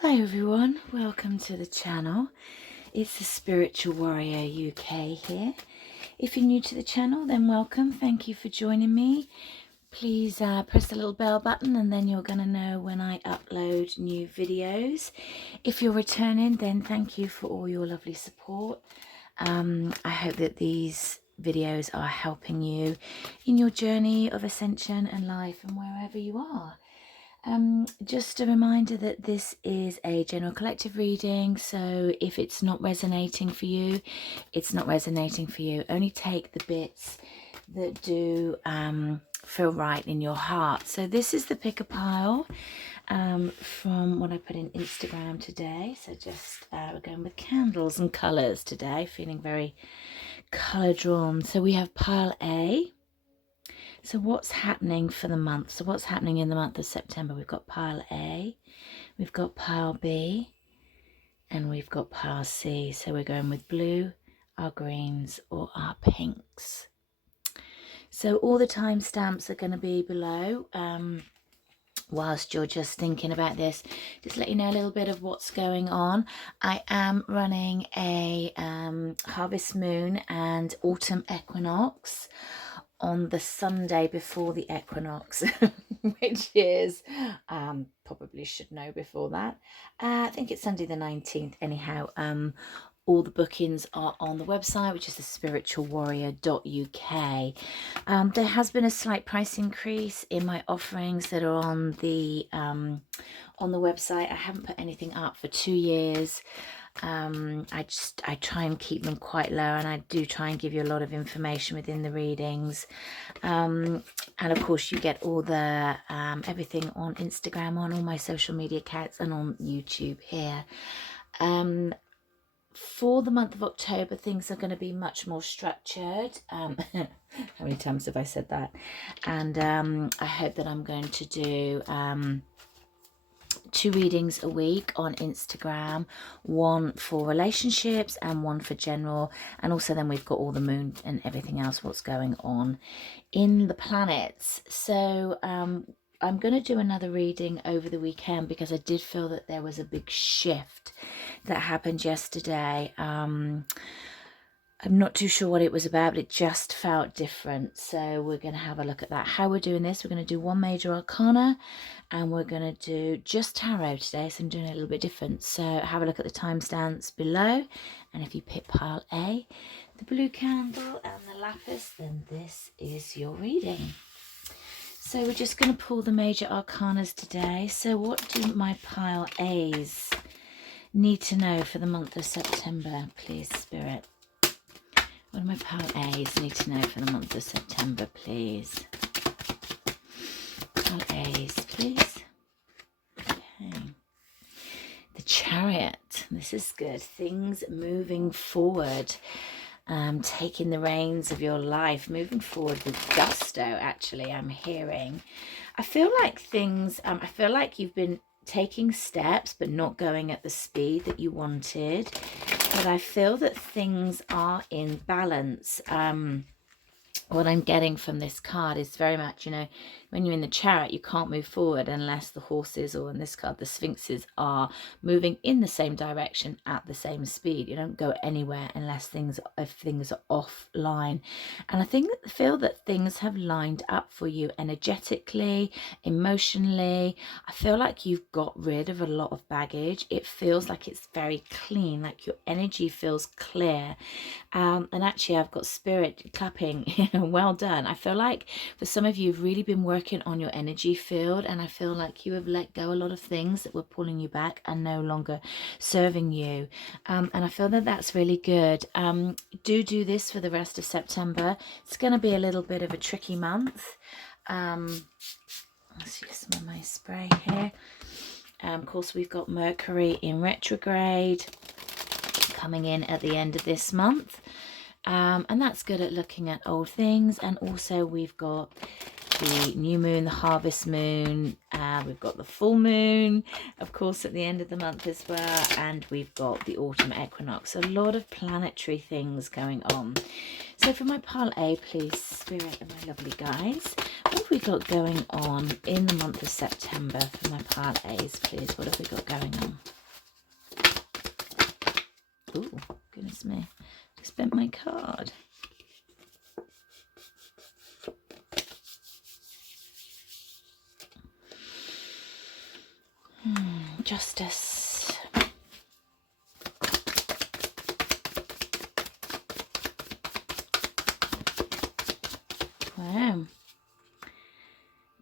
Hello everyone, welcome to the channel. It's the Spiritual Warrior UK here. If you're new to the channel, then welcome. Thank you for joining me. Please press the little bell button and then you're going to know when I upload new videos. If you're returning, then thank you for all your lovely support. I hope that these videos are helping you in your journey of ascension and life and wherever you are. Just a reminder that this is a general collective reading, so if it's not resonating for you, it's not resonating for you. Only take the bits that do feel right in your heart. So this is the pick a pile from what I put in Instagram today. So just we're going with candles and colours today, feeling very colour drawn. So we have pile A. So what's happening for the month? So what's happening in the month of September? We've got pile A, we've got pile B, and we've got pile C. So we're going with blue, our greens, or our pinks. So all the timestamps are going to be below. Whilst you're just thinking about this, just let you know a little bit of what's going on. I am running a harvest moon and autumn equinox on the Sunday before the equinox, which is, probably should know before that. I think it's Sunday the 19th anyhow. All the bookings are on the website, which is thespiritualwarrior.uk. There has been a slight price increase in my offerings that are on the website. I haven't put anything up for 2 years. I try and keep them quite low, and I do try and give you a lot of information within the readings, and of course you get all the everything on Instagram, on all my social media accounts, and on YouTube here. For the month of October, things are going to be much more structured. How many times have I said that? And I hope that I'm going to do 2 readings a week on Instagram, one for relationships and one for general, and also then we've got all the moon and everything else, what's going on in the planets. So I'm going to do another reading over the weekend because I did feel that there was a big shift that happened yesterday. I'm not too sure what it was about, but it just felt different. So we're going to have a look at that. How we're doing this, we're going to do one major arcana and we're going to do just tarot today. So I'm doing it a little bit different. So have a look at the timestamps below. And if you pick pile A, the blue candle and the lapis, then this is your reading. So we're just going to pull the major arcanas today. So what do my pile A's need to know for the month of September, please, Spirit? What do my pile A's need to know for the month of September, please? Pile A's, please. Okay. The Chariot. This is good. Things moving forward. Taking the reins of your life. Moving forward with gusto, actually, I'm hearing. I feel like things... I feel like you've been taking steps but not going at the speed that you wanted. But I feel that things are in balance. What I'm getting from this card is very much, you know, when you're in the Chariot, you can't move forward unless the horses, or in this card, the sphinxes, are moving in the same direction at the same speed. You don't go anywhere unless things are offline. And I feel that things have lined up for you energetically, emotionally. I feel like you've got rid of a lot of baggage. It feels like it's very clean, like your energy feels clear. And actually, I've got Spirit clapping. Well done. I feel like for some of you, you've really been working on your energy field, and I feel like you have let go a lot of things that were pulling you back and no longer serving you. And I feel that that's really good. Do this for the rest of September. It's going to be a little bit of a tricky month. Let's use some of my spray here. Of course, we've got Mercury in retrograde coming in at the end of this month. And that's good at looking at old things. And also we've got the new moon, the harvest moon, we've got the full moon, of course, at the end of the month as well, and we've got the autumn equinox. A lot of planetary things going on. So for my pile A, please, Spirit and my lovely guys, what have we got going on in the month of September for my pile A's, please? What have we got going on? Oh, goodness me. Just bent my card. Justice. Wow.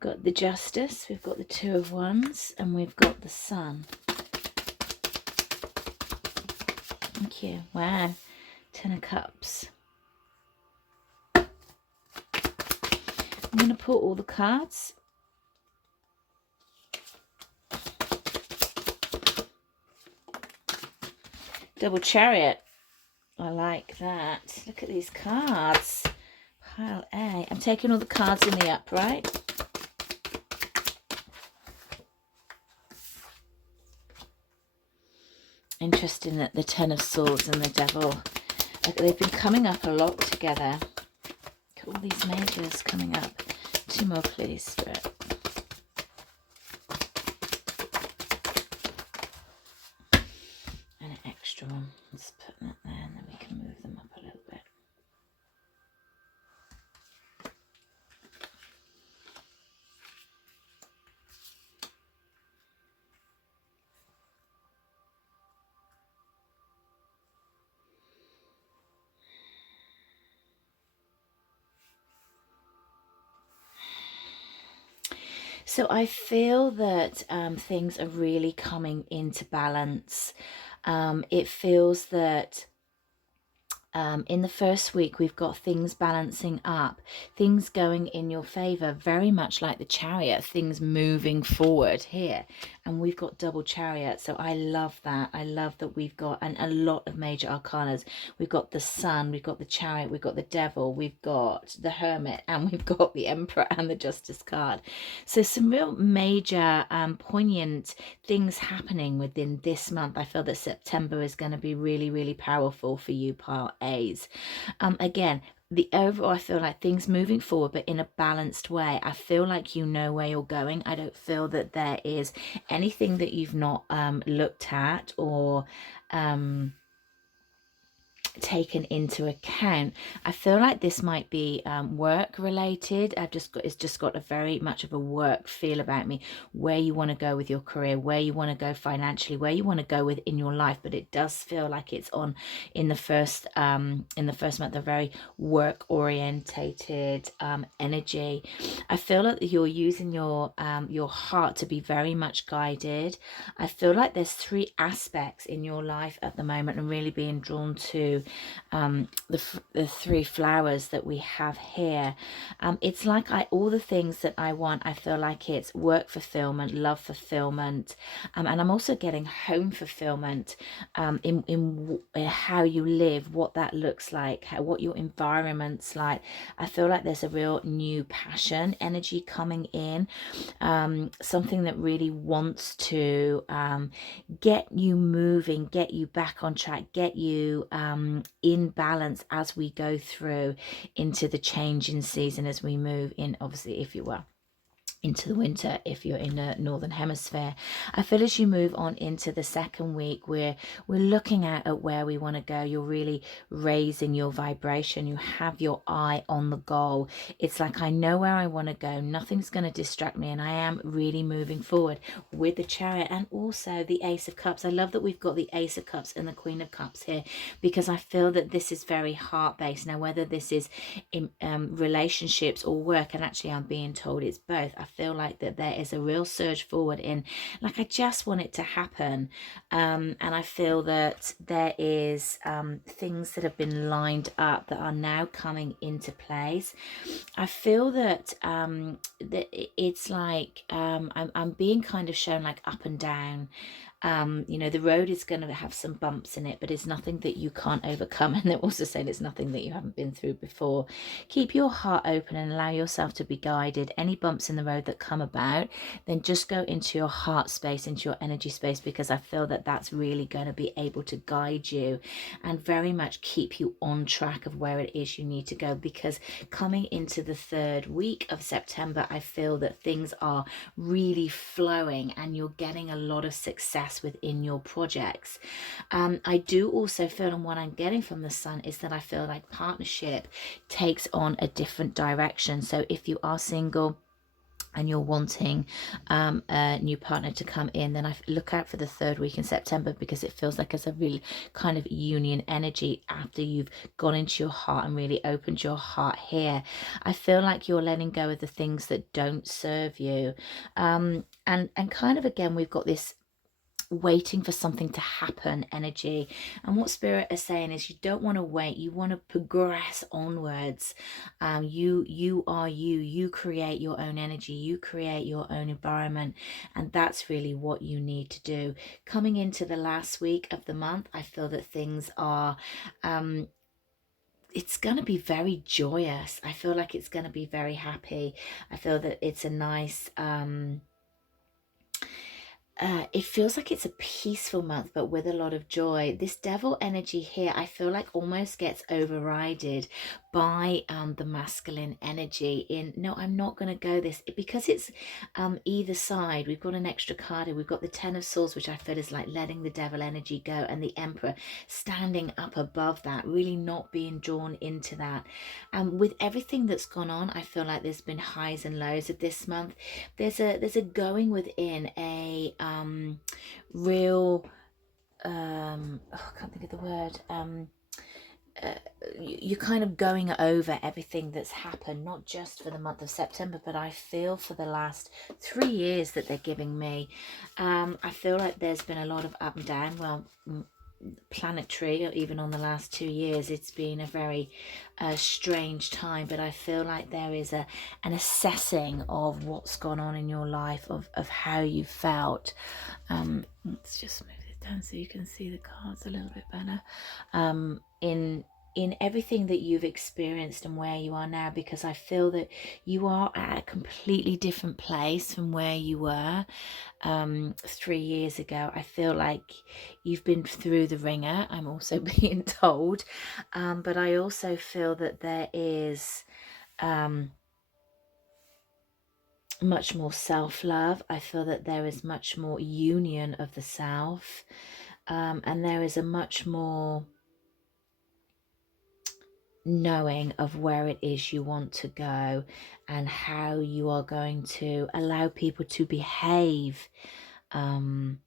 Got the Justice, we've got the Two of Wands, and we've got the Sun. Thank you. Wow. 10 of Cups. I'm going to pull all the cards. Double Chariot. I like that. Look at these cards. Pile A. I'm taking all the cards in the upright. Interesting that the Ten of Swords and the Devil, they've been coming up a lot together. Look at all these majors coming up. 2 more, please, Spirit. And an extra one. Let's put that there and then we can move them up a little bit. So I feel that things are really coming into balance. It feels that in the first week, we've got things balancing up, things going in your favor, very much like the Chariot, things moving forward here. And we've got double Chariot. So I love that. I love that we've got a lot of major arcanas. We've got the Sun, we've got the Chariot, we've got the Devil, we've got the Hermit, and we've got the Emperor and the Justice card. So some real major, poignant things happening within this month. I feel that September is going to be really, really powerful for you, pile A's. Again, the overall, I feel like things moving forward, but in a balanced way. I feel like you know where you're going. I don't feel that there is anything that you've not looked at or taken into account. I feel like this might be work related. It's just got a very much of a work feel about me, where you want to go with your career, where you want to go financially, where you want to go with in your life. But it does feel like it's on in the first month, a very work orientated energy. I feel like you're using your heart to be very much guided. I feel like there's 3 aspects in your life at the moment and really being drawn to the 3 flowers that we have here. It's like all the things that I want. I feel like it's work fulfillment, love fulfillment, and I'm also getting home fulfillment in how you live, what that looks like, what your environment's like. I feel like there's a real new passion energy coming in, something that really wants to get you moving, get you back on track, get you in balance as we go through into the changing season, as we move in, obviously, if you will, into the winter if you're in the northern hemisphere. I feel as you move on into the second week, we're looking at where we want to go. You're really raising your vibration. You have your eye on the goal. It's like, I know where I want to go, nothing's going to distract me, and I am really moving forward with the Chariot and also the Ace of Cups. I love that we've got the Ace of Cups and the Queen of Cups here, because I feel that this is very heart-based. Now, whether this is in relationships or work, and actually I'm being told it's both, I feel like that there is a real surge forward in, like, I just want it to happen, and I feel that there is things that have been lined up that are now coming into place. I feel that that it's like I'm being kind of shown like up and down. You know, the road is going to have some bumps in it, but it's nothing that you can't overcome. And they're also saying it's nothing that you haven't been through before. Keep your heart open and allow yourself to be guided. Any bumps in the road that come about, then just go into your heart space, into your energy space, because I feel that that's really going to be able to guide you and very much keep you on track of where it is you need to go. Because coming into the 3rd week of September, I feel that things are really flowing and you're getting a lot of success within your projects. I do also feel, and what I'm getting from the sun is that I feel like partnership takes on a different direction. So if you are single and you're wanting a new partner to come in, then I look out for the 3rd week in September, because it feels like it's a real kind of union energy after you've gone into your heart and really opened your heart here. I feel like you're letting go of the things that don't serve you. And kind of, again, we've got this waiting for something to happen energy, and what spirit is saying is you don't want to wait, you want to progress onwards. You are you create your own energy, you create your own environment, and that's really what you need to do. Coming into the last week of the month, I feel that things are it's going to be very joyous. I feel like it's going to be very happy. I feel that it's a nice it feels like it's a peaceful month, but with a lot of joy. This devil energy here, I feel like almost gets overridden by the masculine energy. No, I'm not going to go this, because it's either side. We've got an extra card here. We've got the 10 of Swords, which I feel is like letting the devil energy go, and the Emperor standing up above that, really not being drawn into that. And with everything that's gone on, I feel like there's been highs and lows of this month. There's a going within a real I can't think of the word. You're kind of going over everything that's happened, not just for the month of September, but I feel for the last 3 years that they're giving me. I feel like there's been a lot of up and down. Well, planetary, or even on the last 2 years, it's been a very strange time, but I feel like there is an assessing of what's gone on in your life, of how you felt. Let's just move it down so you can see the cards a little bit better. In everything that you've experienced and where you are now, because I feel that you are at a completely different place from where you were 3 years ago. I feel like you've been through the ringer, I'm also being told, but I also feel that there is much more self-love. I feel that there is much more union of the self, and there is a much more knowing of where it is you want to go and how you are going to allow people to behave in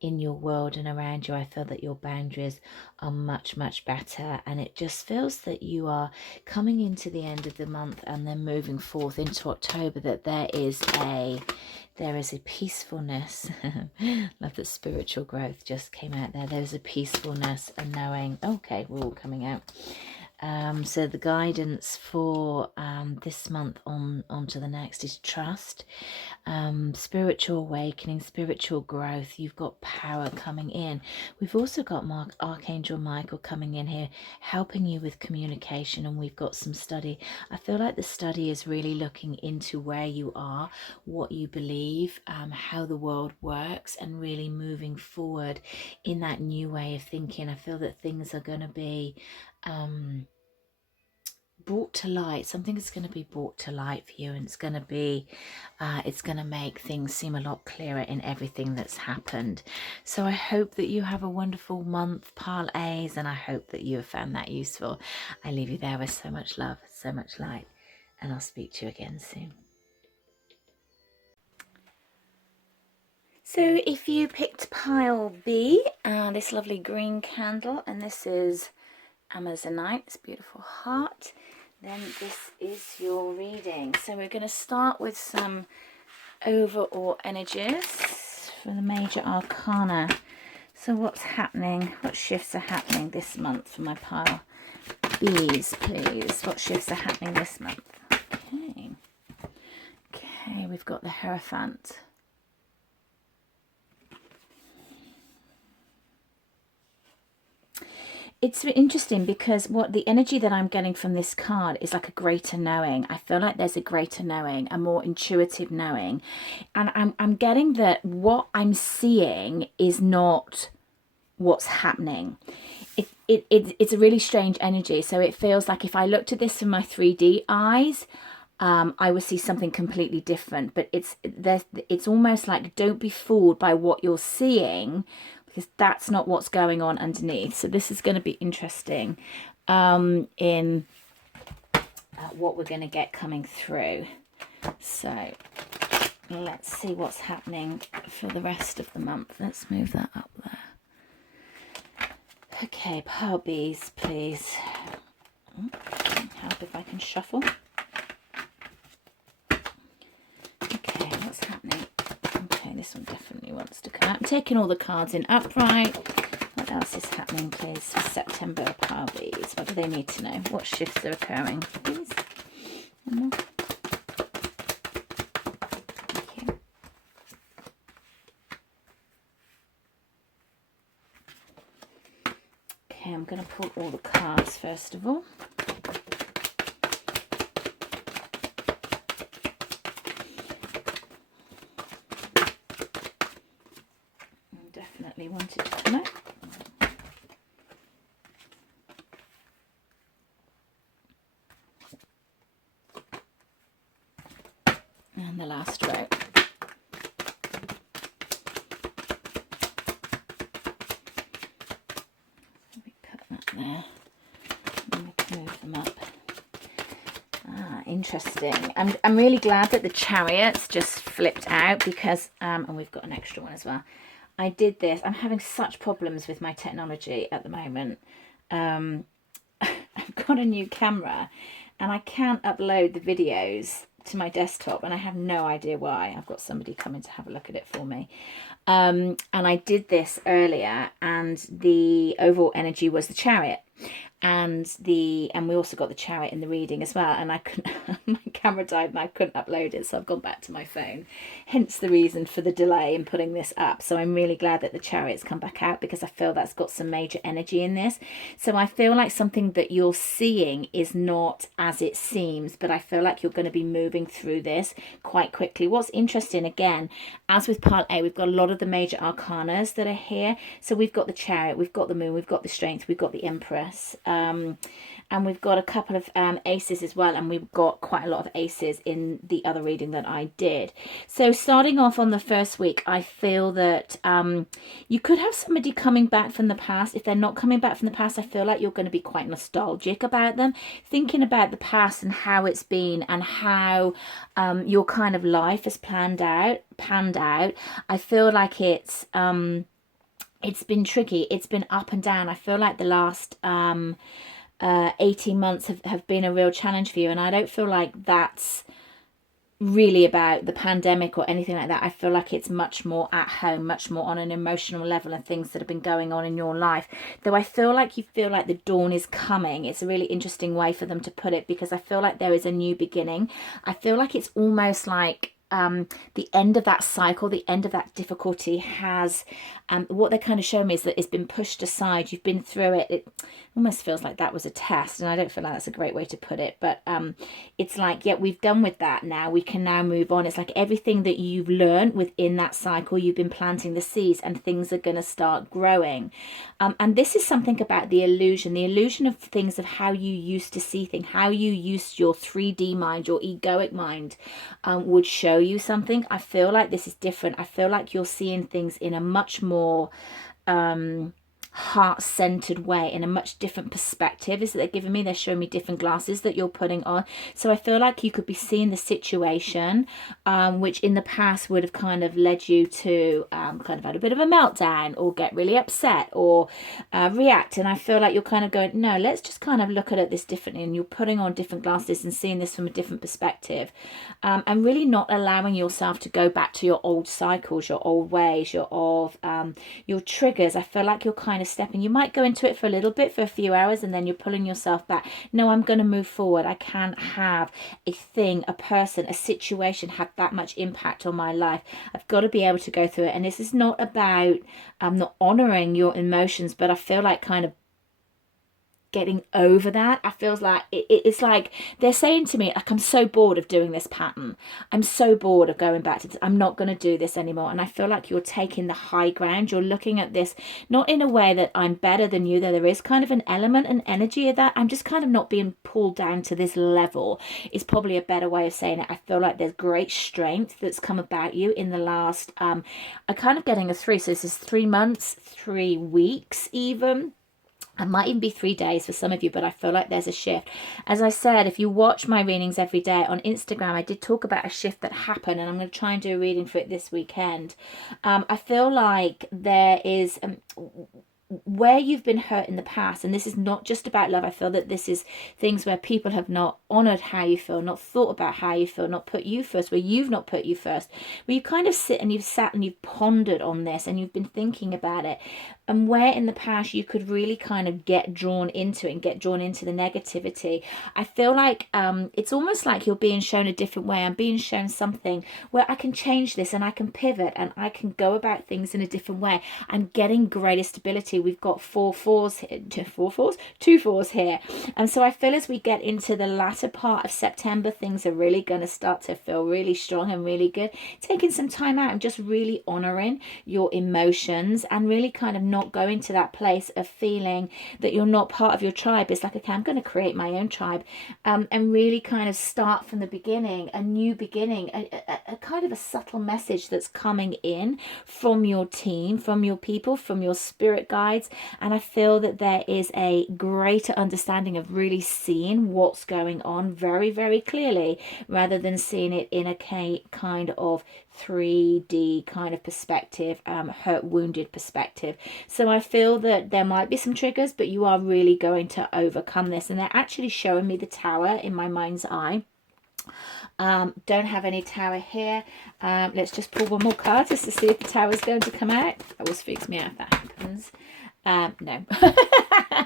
your world and around you. I feel that your boundaries are much better, and it just feels that you are coming into the end of the month and then moving forth into October, that there is a peacefulness. Love that spiritual growth just came out there. There's a peacefulness and knowing, okay, we're all coming out. So the guidance for this month on to the next is trust, spiritual awakening, spiritual growth. You've got power coming in. We've also got Archangel Michael coming in here, helping you with communication, and we've got some study. I feel like the study is really looking into where you are, what you believe, how the world works, and really moving forward in that new way of thinking. I feel that things are going to be brought to light. Something is going to be brought to light for you, and it's going to be it's going to make things seem a lot clearer in everything that's happened. So I hope that you have a wonderful month, Pile A's, and I hope that you have found that useful. I leave you there with so much love, so much light, and I'll speak to you again soon. So if you picked pile B, this lovely green candle, and this is Amazonite, this beautiful heart, then this is your reading. So we're going to start with some overall energies for the major arcana. So what's happening? What shifts are happening this month for my pile B's, please? What shifts are happening this month? Okay, we've got the Hierophant. It's interesting because what the energy that I'm getting from this card is like a greater knowing. I feel like there's a greater knowing, a more intuitive knowing. And I'm getting that what I'm seeing is not what's happening. It's a really strange energy. So it feels like if I looked at this from my 3D eyes, I would see something completely different. But it's almost like, don't be fooled by what you're seeing, because that's not what's going on underneath. So this is going to be interesting in what we're going to get coming through. So let's see what's happening for the rest of the month. Let's move that up there. Okay, pearl bees, please. Help if I can shuffle. Okay, what's happening? Okay, this one definitely wants to come out. I'm taking all the cards in upright. What else is happening, please, for September pearl bees? What do they need to know? What shifts are occurring, please? I'm going to pull all the cards first of all. Definitely wanted to come out. And the last row. There, and we can move them up. Interesting. I'm really glad that the chariots just flipped out, because and we've got an extra one as well. I did this. I'm having such problems with my technology at the moment. I've got a new camera and I can't upload the videos to my desktop, and I have no idea why. I've got somebody coming to have a look at it for me. And I did this earlier, and the overall energy was the chariot, and we also got the chariot in the reading as well, and I couldn't my camera died and I couldn't upload it, so I've gone back to my phone, hence the reason for the delay in putting this up. So I'm really glad that the chariot's come back out, because I feel that's got some major energy in this. So I feel like something that you're seeing is not as it seems, but I feel like you're going to be moving through this quite quickly. What's interesting, again, as with part A, we've got a lot of the major arcanas that are here. So we've got the chariot, we've got the moon, we've got the strength, we've got the empress, and we've got a couple of aces as well, and we've got quite a lot of aces in the other reading that I did. So starting off on the first week, I feel that you could have somebody coming back from the past. If they're not coming back from the past, I feel like you're going to be quite nostalgic about them, thinking about the past and how it's been, and how your kind of life has panned out. I feel like it's been tricky. It's been up and down. I feel like the last 18 months have been a real challenge for you, and I don't feel like that's really about the pandemic or anything like that. I feel like it's much more at home, much more on an emotional level, and things that have been going on in your life. Though I feel like you feel like the dawn is coming. It's a really interesting way for them to put it, because I feel like there is a new beginning. I feel like it's almost like the end of that cycle, the end of that difficulty has, what they're kind of showing me is that it's been pushed aside. You've been through it. It almost feels like that was a test, and I don't feel like that's a great way to put it, but it's like, yeah, we've done with that now. We can now move on. It's like everything that you've learned within that cycle, you've been planting the seeds, and things are going to start growing. And this is something about the illusion of things, of how you used to see things, how you used your 3D mind, your egoic mind would show you something. I feel like this is different. I feel like you're seeing things in a much more heart-centered way, in a much different perspective is that they're giving me. They're showing me different glasses that you're putting on. So I feel like you could be seeing the situation, which in the past would have kind of led you to kind of have a bit of a meltdown, or get really upset, or react. And I feel like you're kind of going, no, let's just kind of look at this differently, and you're putting on different glasses and seeing this from a different perspective, and really not allowing yourself to go back to your old cycles, your old ways, your triggers. I feel like you're kind of stepping, you might go into it for a little bit, for a few hours, and then you're pulling yourself back. No, I'm going to move forward. I can't have a thing, a person, a situation have that much impact on my life. I've got to be able to go through it. And this is not about not honoring your emotions, but I feel like kind of getting over that. I feel like it's like they're saying to me, like, I'm so bored of doing this pattern. I'm so bored of going back to this. I'm not going to do this anymore. And I feel like you're taking the high ground. You're looking at this not in a way that I'm better than you, that there is kind of an element and energy of that. I'm just kind of not being pulled down to this level is probably a better way of saying it. I feel like there's great strength that's come about you in the last I'm kind of getting a 3, so this is 3 months, 3 weeks even. It might even be 3 days for some of you, but I feel like there's a shift. As I said, if you watch my readings every day on Instagram, I did talk about a shift that happened, and I'm going to try and do a reading for it this weekend. I feel like there is where you've been hurt in the past, and this is not just about love. I feel that this is things where people have not honored how you feel, not thought about how you feel, not put you first, where you've not put you first, where you kind of sit and you've sat and you've pondered on this and you've been thinking about it, and where in the past you could really kind of get drawn into it and get drawn into the negativity. I feel like it's almost like you're being shown a different way. I'm being shown something where I can change this and I can pivot and I can go about things in a different way. I'm getting greater stability. We've got 4 4s here, 2 4s here. And so I feel as we get into the latter part of September, things are really going to start to feel really strong and really good. Taking some time out and just really honoring your emotions and really kind of not going to that place of feeling that you're not part of your tribe. It's like, okay, I'm going to create my own tribe, and really kind of start from the beginning, a new beginning, a kind of a subtle message that's coming in from your team, from your people, from your spirit guides. And I feel that there is a greater understanding of really seeing what's going on very, very clearly, rather than seeing it in a kind of 3D kind of perspective, hurt, wounded perspective. So I feel that there might be some triggers, but you are really going to overcome this. And they're actually showing me the tower in my mind's eye. Don't have any tower here. Let's just pull one more card just to see if the tower is going to come out. That always freaks me out if that happens. No.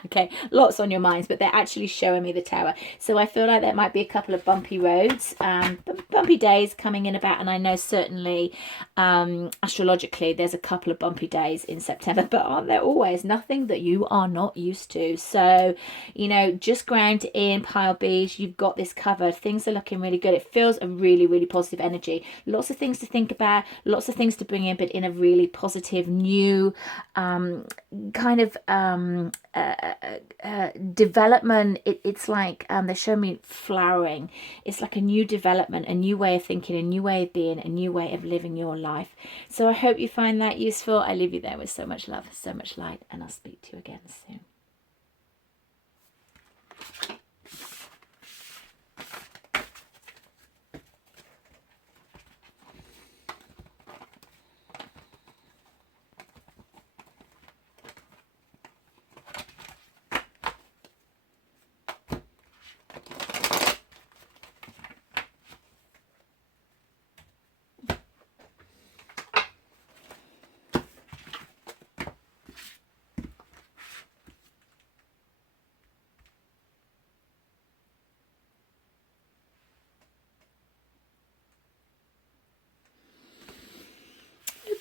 Okay, lots on your minds, but they're actually showing me the tower. So I feel like there might be a couple of bumpy roads, bumpy days coming in about, and I know certainly astrologically there's a couple of bumpy days in September, but aren't there always? Nothing that you are not used to. So, you know, just ground in, pile B's, you've got this covered. Things are looking really good. It feels a really, really positive energy. Lots of things to think about, lots of things to bring in, but in a really positive, new kind of development. It's like they show me flowering. It's like a new development, a new way of thinking, a new way of being, a new way of living your life. So I hope you find that useful. I leave you there with so much love, so much light, and I'll speak to you again soon.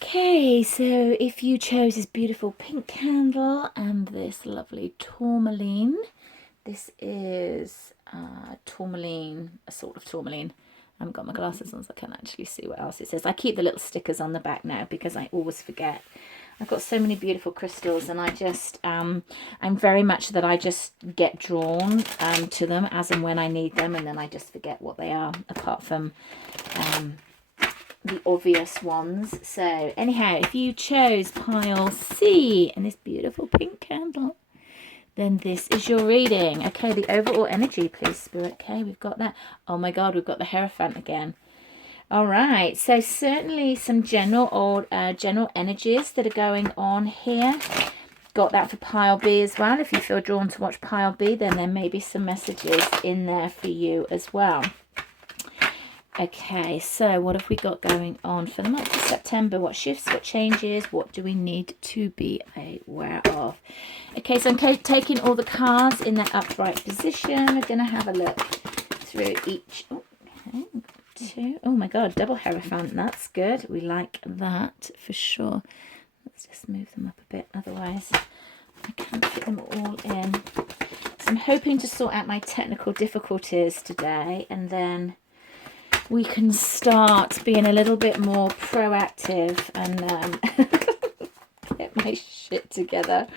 Okay, so if you chose this beautiful pink candle and this lovely tourmaline, this is tourmaline, a sort of tourmaline. I haven't got my glasses on so I can't actually see what else it says. I keep the little stickers on the back now because I always forget. I've got so many beautiful crystals, and I just, I'm very much that I just get drawn to them as and when I need them, and then I just forget what they are, apart from the obvious ones. So anyhow, if you chose pile C and this beautiful pink candle, then this is your reading. Okay, the overall energy, please, Spirit. Okay, we've got that. Oh my God, we've got the Hierophant again. All right, so certainly some general energies that are going on here. Got that for pile B as well. If you feel drawn to watch pile B, then there may be some messages in there for you as well. Okay, so what have we got going on for the month of September? What shifts, what changes, what do we need to be aware of? Okay, so I'm taking all the cards in their upright position. We're going to have a look through each. Okay, two. Oh my God, double Hierophant. That's good. We like that for sure. Let's just move them up a bit, otherwise I can't fit them all in. I'm hoping to sort out my technical difficulties today, and then we can start being a little bit more proactive and get my shit together.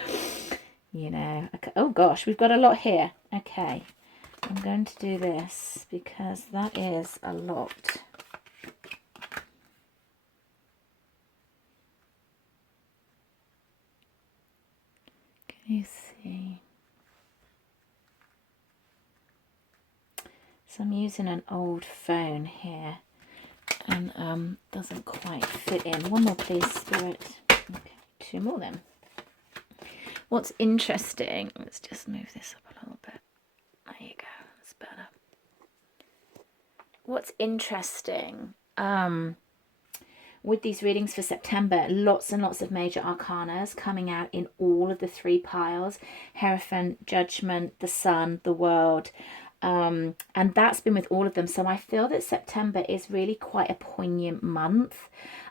You know, okay. Oh gosh, we've got a lot here. Okay, I'm going to do this because that is a lot. Can you see? So I'm using an old phone here, and doesn't quite fit in. One more please, Spirit. Okay, 2 more then. What's interesting, let's just move this up a little bit. There you go, that's better. What's interesting, with these readings for September, lots and lots of major arcanas coming out in all of the 3 piles: Hierophant, Judgment, the Sun, the World. And that's been with all of them. So I feel that September is really quite a poignant month.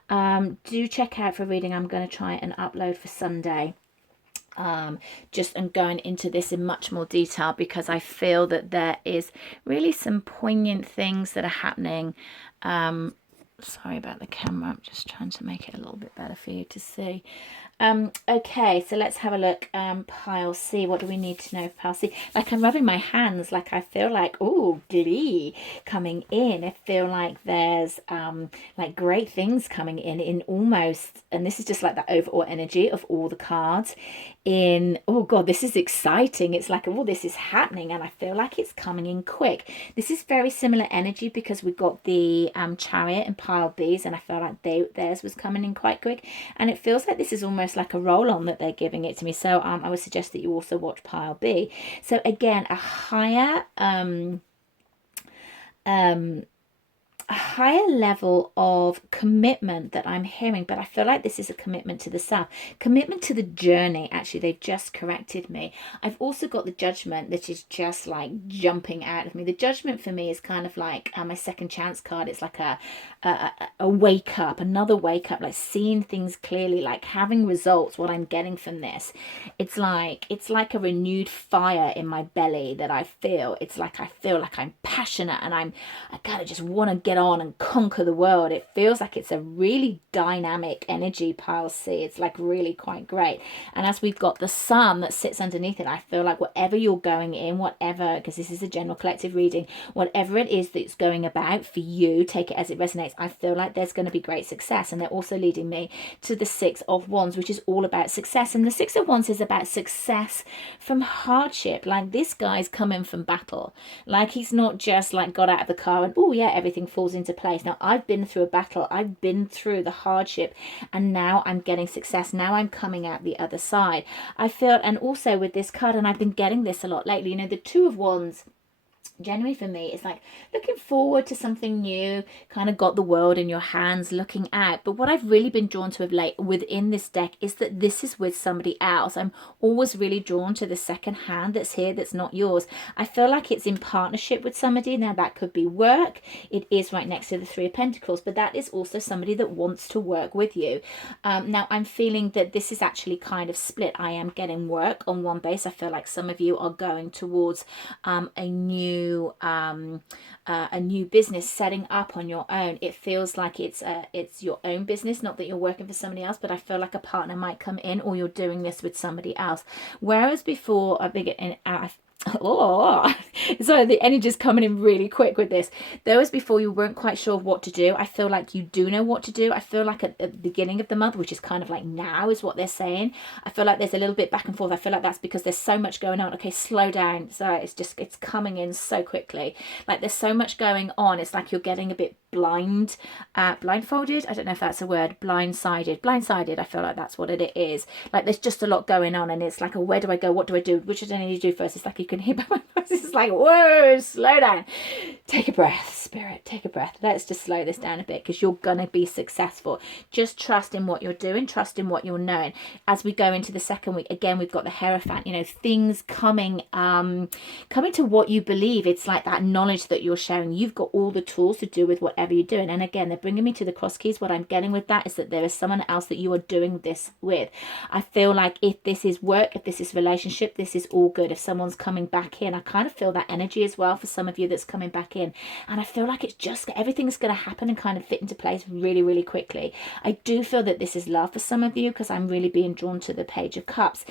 Do check out for reading I'm going to try and upload for Sunday. Just and going into this in much more detail, because I feel that there is really some poignant things that are happening. Sorry about the camera, I'm just trying to make it a little bit better for you to see. Okay, so let's have a look. Pile C, what do we need to know for pile C? Like, I'm rubbing my hands, like I feel like, oh, glee coming in. I feel like there's like great things coming in almost, and this is just like the overall energy of all the cards in, oh god, this is exciting. It's like, oh, this is happening, and I feel like it's coming in quick. This is very similar energy because we've got the Chariot and pile B's, and I feel like theirs was coming in quite quick, and it feels like this is almost like a roll-on that they're giving it to me. So I would suggest that you also watch pile B. So again, a higher level of commitment that I'm hearing, but I feel like this is a commitment to the self, commitment to the journey. Actually, they've just corrected me. I've also got the Judgment that is just like jumping out of me. The Judgment for me is kind of like my second chance card. It's like a wake up, another wake up, like seeing things clearly, like having results. What I'm getting from this, it's like a renewed fire in my belly that I feel. It's like I feel like I'm passionate, and I kind of just want to get on and conquer the world. It feels like it's a really dynamic energy, pile C. It's like really quite great. And as we've got the Sun that sits underneath it, I feel like whatever you're going in, whatever, because this is a general collective reading, whatever it is that's going about for you, take it as it resonates. I feel like there's going to be great success. And they're also leading me to the 6 of Wands, which is all about success. And the 6 of Wands is about success from hardship. Like, this guy's coming from battle. Like, he's not just like got out of the car and, oh yeah, everything falls into place. Now, I've been through a battle. I've been through the hardship, and now I'm getting success. Now I'm coming out the other side. I feel, and also with this card, and I've been getting this a lot lately, you know, the 2 of Wands generally for me it's like looking forward to something new, kind of got the world in your hands, looking out. But what I've really been drawn to of late within this deck is that this is with somebody else. I'm always really drawn to the second hand that's here, that's not yours. I feel like it's in partnership with somebody. Now, that could be work. It is right next to the 3 of Pentacles, but that is also somebody that wants to work with you. Now, I'm feeling that this is actually kind of split. I am getting work on one base. I feel like some of you are going towards a new business, setting up on your own. It feels like it's your own business, not that you're working for somebody else, but I feel like a partner might come in, or you're doing this with somebody else. Whereas before, oh, so the energy's coming in really quick with this. There was before you weren't quite sure of what to do. I feel like you do know what to do. I feel like at the beginning of the month, which is kind of like now is what they're saying, I feel like there's a little bit back and forth. I feel like that's because there's so much going on. Okay, slow down. So it's coming in so quickly. Like, there's so much going on. It's like you're getting a bit blindfolded. I don't know if that's a word. Blindsided. I feel like that's what it is. Like, there's just a lot going on, and it's like, oh, where do I go? What do I do? Which do I need to do first? It's like you can hear by my voice. It's like, whoa, slow down. Take a breath, Spirit. Take a breath. Let's just slow this down a bit, because you're gonna be successful. Just trust in what you're doing. Trust in what you're knowing. As we go into the second week, again, we've got the Hierophant. You know, things coming to what you believe. It's like that knowledge that you're sharing. You've got all the tools to do with whatever you're doing. And again, they're bringing me to the cross keys. What I'm getting with that is that there is someone else that you are doing this with. I feel like if this is work, if this is relationship, this is all good. If someone's coming coming back in. I kind of feel that energy as well for some of you that's coming back in. And I feel like it's just, everything's going to happen and kind of fit into place really, really quickly. I do feel that this is love for some of you, because I'm really being drawn to the Page of Cups.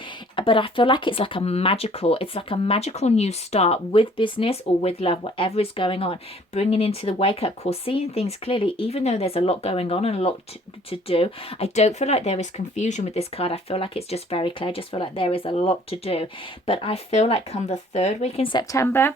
But I feel like it's like a magical new start with business or with love, whatever is going on, bringing into the wake-up call, seeing things clearly, even though there's a lot going on and a lot to do. I don't feel like there is confusion with this card. I feel like it's just very clear. I just feel like there is a lot to do. But I feel like come the third week in September,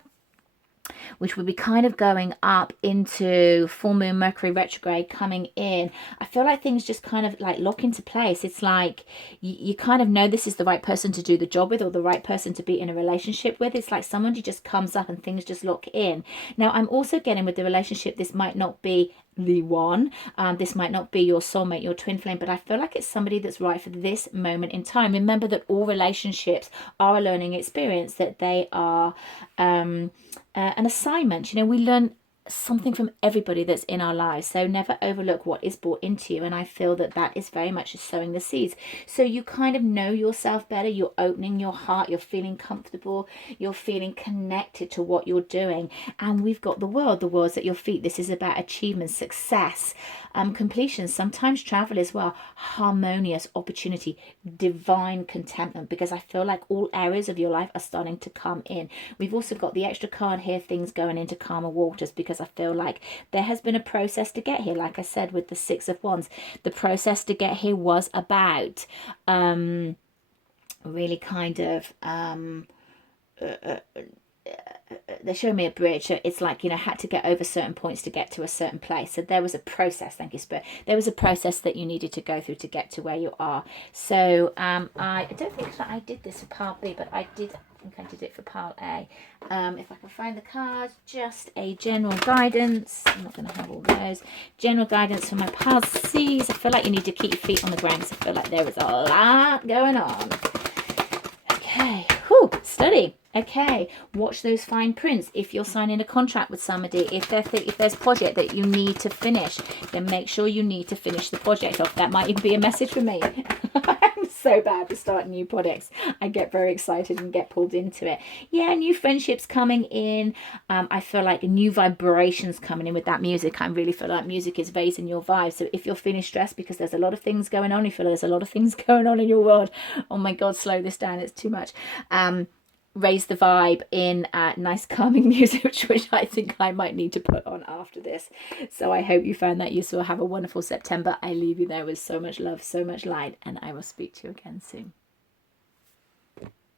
which will be kind of going up into full moon Mercury retrograde coming in, I feel like things just kind of like lock into place. It's like you kind of know this is the right person to do the job with, or the right person to be in a relationship with. It's like somebody just comes up and things just lock in. Now, I'm also getting with the relationship, this might not be the one, this might not be your soulmate, your twin flame, but I feel like it's somebody that's right for this moment in time. Remember that all relationships are a learning experience, that they are an assignment. You know, we learn something from everybody that's in our lives, so never overlook what is brought into you. And I feel that that is very much sowing the seeds, so you kind of know yourself better, you're opening your heart, you're feeling comfortable, you're feeling connected to what you're doing. And we've got the world's at your feet. This is about achievement, success, completion, sometimes travel as well, harmonious opportunity, divine contentment, because I feel like all areas of your life are starting to come in. We've also got the extra card here, things going into calmer waters, because I feel like there has been a process to get here. Like I said, with the Six of Wands, the process to get here was about really kind of they're showing me a bridge. So it's like, you know, had to get over certain points to get to a certain place. So there was a process, thank you, Spirit. There was a process that you needed to go through to get to where you are. So I don't think that I did this for pile B, but I think I did it for pile A. If I can find the cards, just a general guidance. I'm not going to have all those. General guidance for my pile C's. I feel like you need to keep your feet on the ground, because I feel like there is a lot going on. Okay, whew, study. Okay, watch those fine prints. If you're signing a contract with somebody, if there's a project that you need to finish, then make sure you need to finish the project off. That might even be a message for me. I'm so bad for starting new projects. I get very excited and get pulled into it. Yeah, new friendships coming in. I feel like new vibrations coming in with that music. I really feel like music is raising your vibe. So if you're feeling stressed because there's a lot of things going on, you feel there's a lot of things going on in your world, oh my God, slow this down. It's too much. Raise the vibe in nice calming music, which I think I might need to put on after this. So I hope you found that useful. Have a wonderful September. I leave you there with so much love, so much light, and I will speak to you again soon.